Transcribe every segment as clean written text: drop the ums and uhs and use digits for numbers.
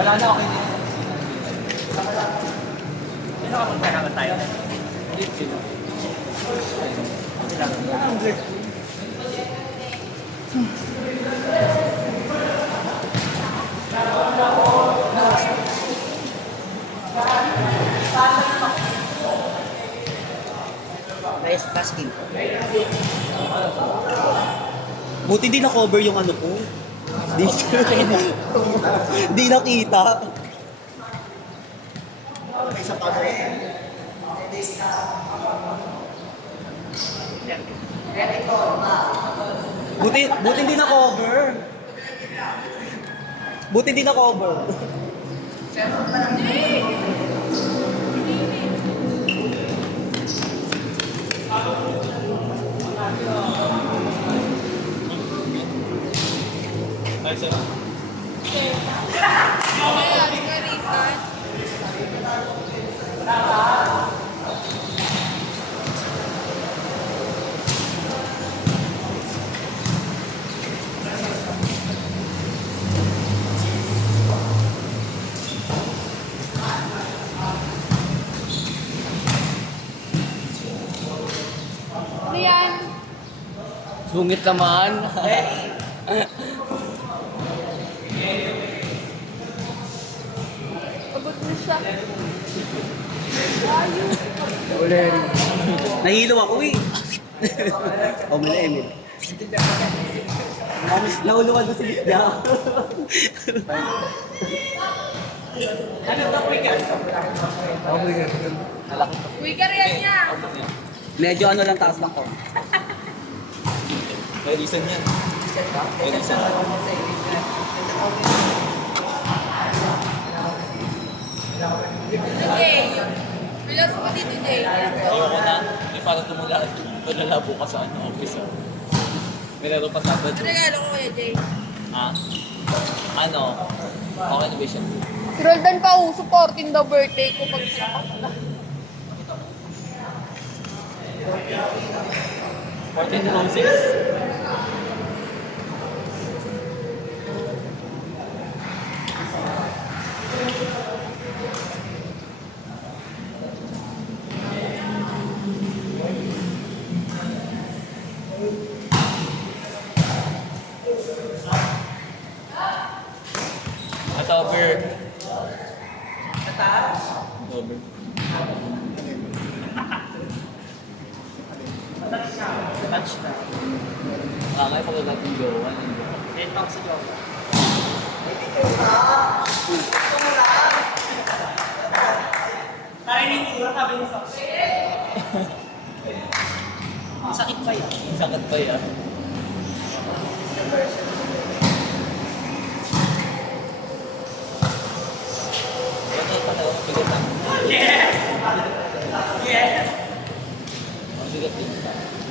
Wala na, okay na. Sino ka magkanaman tayo? Hindi, sino? Nice basket. Buti di na-cover yung ano ko. Di nakita. Buti di na-cover. Buti di na-cover. Ay, sir. Ano yan? Sungit naman. Pagod na siya. Ayun. Nahilo ako eh. O, mula Emil. Nauluan doon si Bisda. Wicker yan niya. Medyo ano lang, taas lang ko. May reason yan. May reason. Jay. Bilaro ko dito, Jay. Ayoko na. Hindi para tumula bukas sa office. May laro pa Sabado. Ano regalo ko kaya, Jay? Ah? Ano? Okay na ba siya? Si Roldan pa supporting the birthday ko pag sinapak. 14 roses? At over. Over. Touch na. May pagkakatong jowa. Yan pa sa jowa. Karinig mo, sabi niya sa sakit pa yan. Sakit pa yan. Ito pa na ako bigat lang. Yeah! Yeah! Bigat din.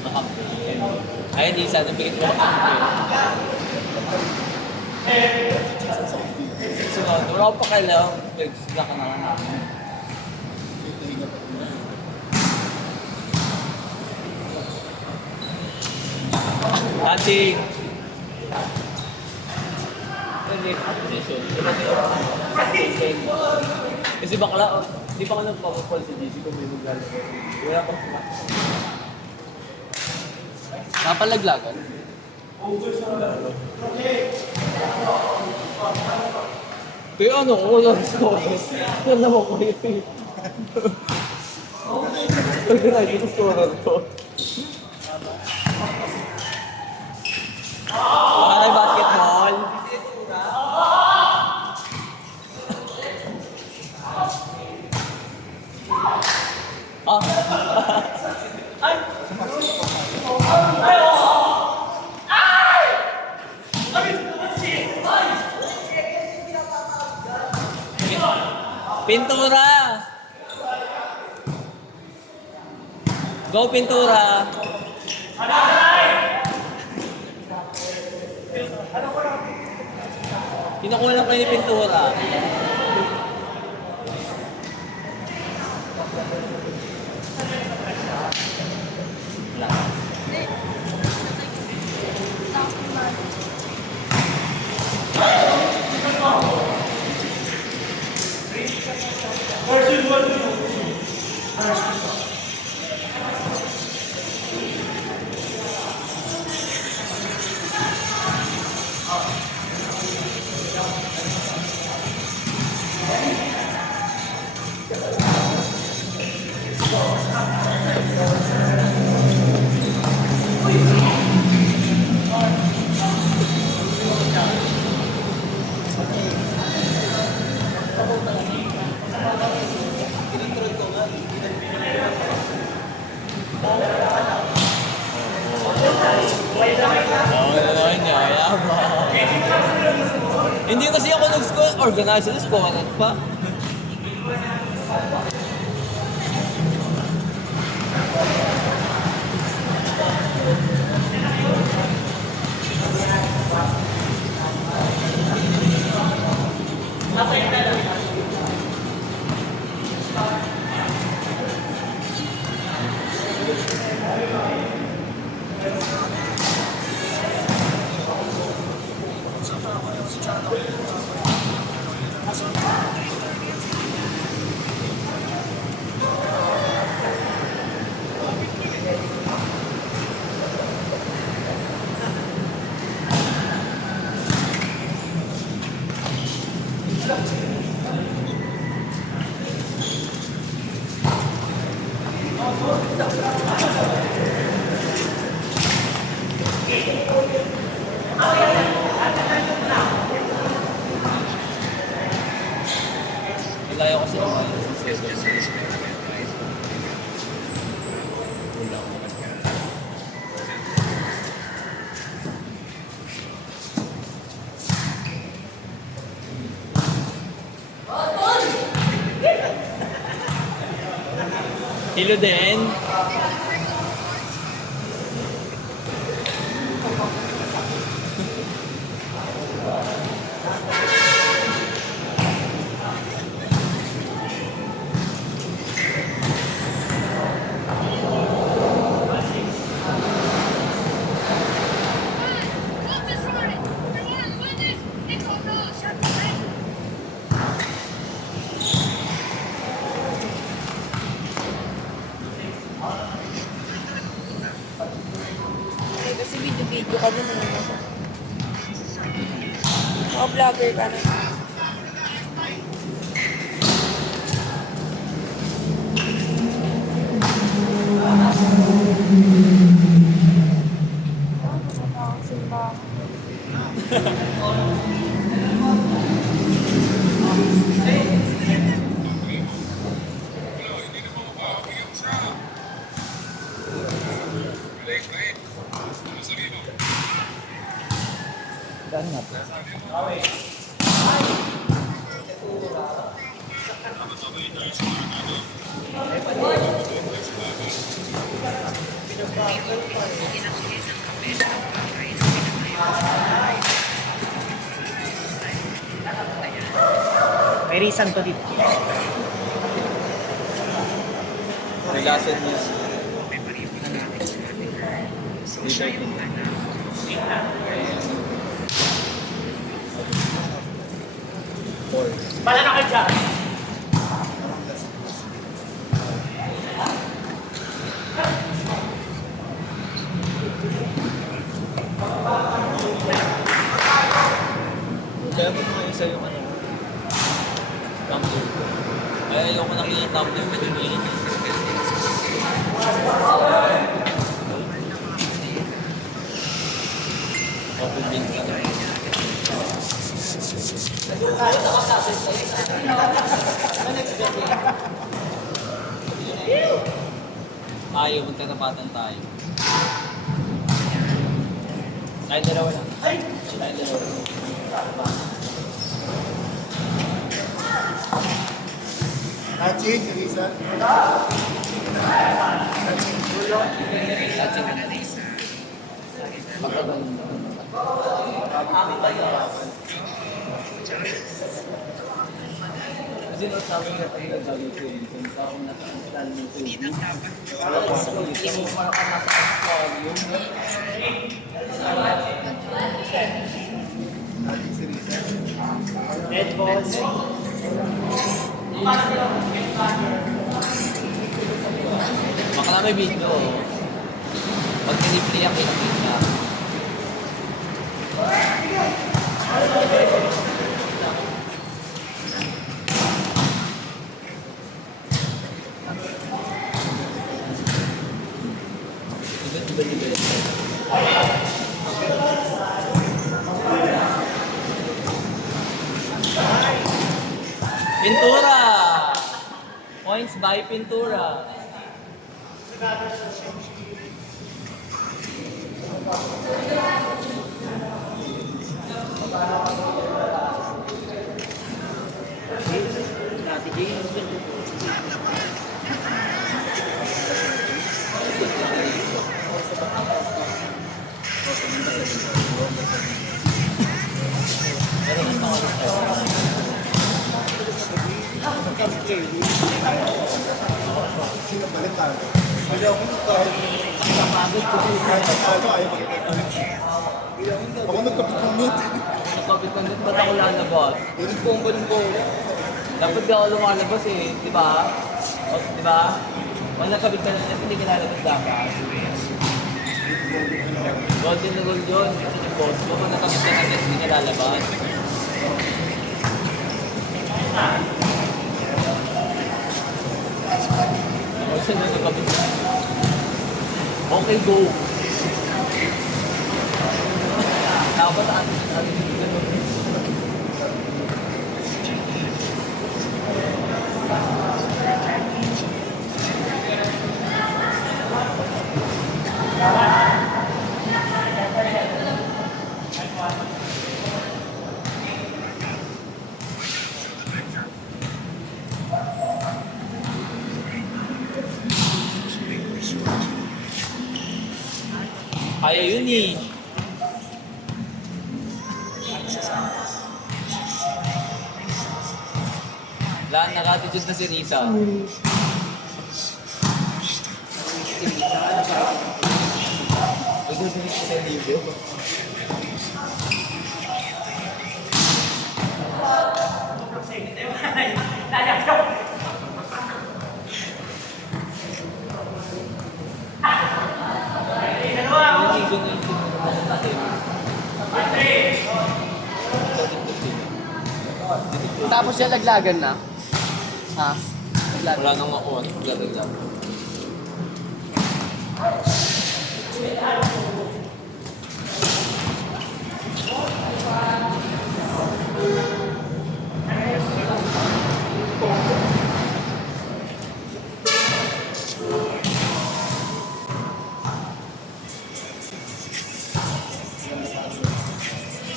Makampi. Ay, hindi sana bigat ko makampi. Sunod, wala ko pa kailang. Sila ka na lang namin. Dancing! Kasi bakla, di pa ako nagpapapal sa GC kung may maglalaro. Wala pang kumakas. Napalaglagan? Kaya ano, walang score. Score naman ko yun. Kaya na, yung score ko. Baka tayo basketball. Pintura! Go, pintura! Kinukuha lang kayo ni pintura. Hindi kasi ako nag-score. Organizer, scorean pa. Nilayo ko sila mga Hilo din. Eh, kasi video-video ka din naman ako. Mga vlogger ka na. Simba. Daan nga po. May reason to dito. Relasan niya. Pala na ka dyan! Kaya mo mga isa yung ano, tumbler. Ay, ayoko nakita yung tumbler with yung init. Open din ka na. Ayaw, magtatapatan tayo. Tayo dalawa lang. Tayo dalawa lang. Hachi, Teresa. Kasi nasabi nga tayo nag-jogging ko yun. Kung tao na sa hospital ng tubig. Dito mo para ka nasa aquarium. Hachi, Teresa. Red balls. Baka na may video. Pag niliplay ang kinakita. Pintura! Points by Pintura. Pero gusto ko rin sa'yo. Sino balik tayo? Hindi ako kahit Nakapagod ko siya. kahit ano, ayaw makipag-balik. Ako nagkapit-kamit. Nakapit na doon, ba't ako lalabas? Dapat di ako lumalabas eh, di ba? O, di ba? Wala kabit ka na hindi ka lalabas dapat. Golden na gold yun, kasi yung boss mo, kung nakabit ka na hindi ka lalabas. O, siya na nakabit na. Okay, go! Dapat atin ganun. Kaya yun eh. Wala, naka-attitude na si Risa. Pwede din sa libyo. Tapos siya laglagan na. Ha? Wala nang ako, ano, gagawin.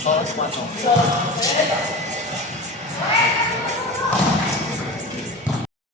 Oras pa, no?